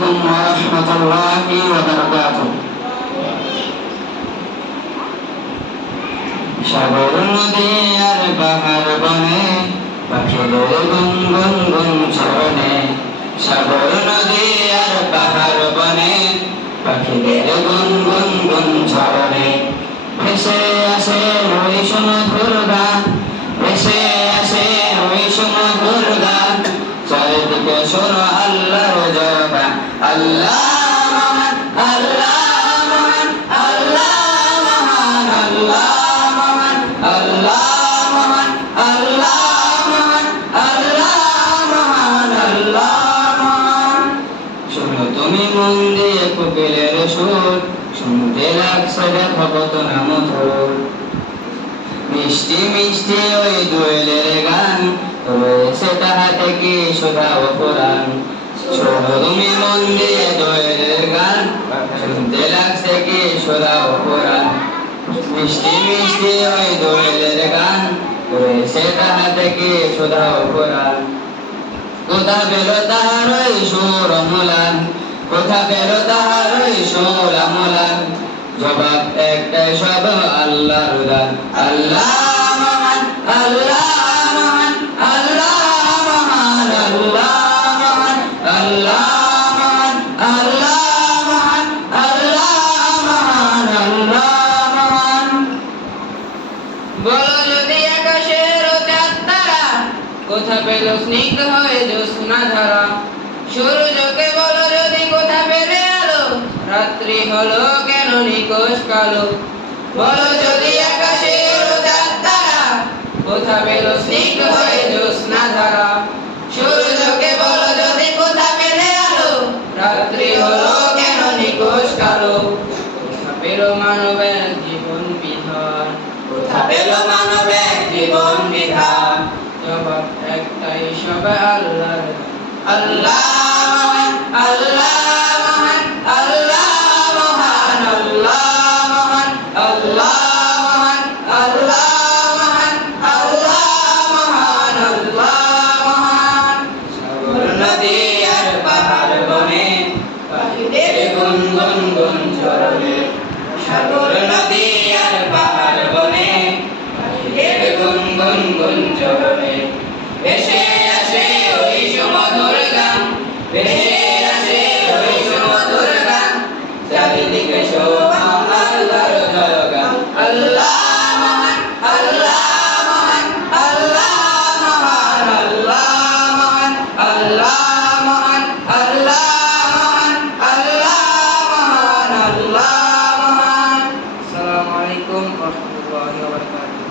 عليكم ورحمة الله وبركاته. সাগর নদী আর পাহাড় বনে পাখিদের গুনগুন গুন চরণে, সাগর নদী আর পাহাড় বনে পাখিদের গুনগুন গুন চরণে, ভেসে আসে ওই সুমধুর গান, ভেসে আসে ওই সুমধুর গান, চারিদিকে শোনো আল্লাহর জয়গান। আল্লাহ মহান, আল্লাহ মহান, আল্লাহ মহান, আল্লাহ মহান, আল্লাহ মহান, আল্লাহ মহান, আল্লাহ মহান, আল্লাহ মহান। শোনো তুমি মন দিয়ে কোকিলের সুর, শুনতে লাগছে দেখো কত না মধুর, মিষ্টি মিষ্টি ওই দোয়েলের গান, রয়েছে তাহাতে কি সুধা ও পুরাণ। শোনো তুমি মন দিয়ে দোয়েলের গান, শুনতে লাগছে কি সুধা ও পুরাণ, মিষ্টি মিষ্টি ওই দোয়েলের গান, রয়েছে তাহাতে কি সুধা ও পুরাণ। কোথা পেল তাহার ওই সুর অমলান, কোথা পেল তাহার ওই সুর অমলান, জবাব একটাই সব আল্লাহর দান। আল্লাহ মহান, আল্লাহ মহান, আল্লাহ মহান, আল্লাহ মহান, আল্লাহ মহান, আল্লাহ মহান, আল্লাহ মহান, আল্লাহ মহান। বলো যদি আকাশের চাঁদ তারা, কোথা পেল স্নিগ্ধ হয়ে জ্যোৎস্না ধারা, সূর্যকে বলো যদি কোথা পেলে আলো, রাত্রি হলো কেন নিকোষ কালো। বলো যদি আকাশের চাঁদ তারা, কোথা পেল স্নিগ্ধ হয়ে জ্যোৎস্না ধারা, সূর্যকে বলো যদি কোথা পেলে আলো, রাত্রি হলো কেন নিকোষ কালো। কোথা পেল মানবের জীবন বিধান, কোথা পেল মানবের জীবন বিধান, জবাব একটাই সব আল্লাহর। আল্লাহ মহান, আল্লাহ মহান, আল্লাহ মহান, আল্লাহ মহান, আল্লাহ মহান, আল্লাহ মহান, আল্লাহ মহান, আল্লাহ মহান। সাগর নদী আর পাহাড় বনে পাখিদের গুনগুন গুন চরণে, সাগর নদী আর পাহাড় বনে পাখিদের গুনগুন গুন চরণে, ভেসে আসে ওই সুমধুর গান, ভেসে আসে ওই সুমধুর গান, চারিদিকে শোভা আল্লাহর জয়গান। আল্লাহ মহান, আল্লাহ মহান, আল্লাহ মহান, আল্লাহ মহান, আল্লাহ মহান, আল্লাহ মহান, আল্লাহ মহান, আল্লাহ মহান। আসসালামু আলাইকুম ওয়া রাহমাতুল্লাহি ওয়া বারাকাতুহু।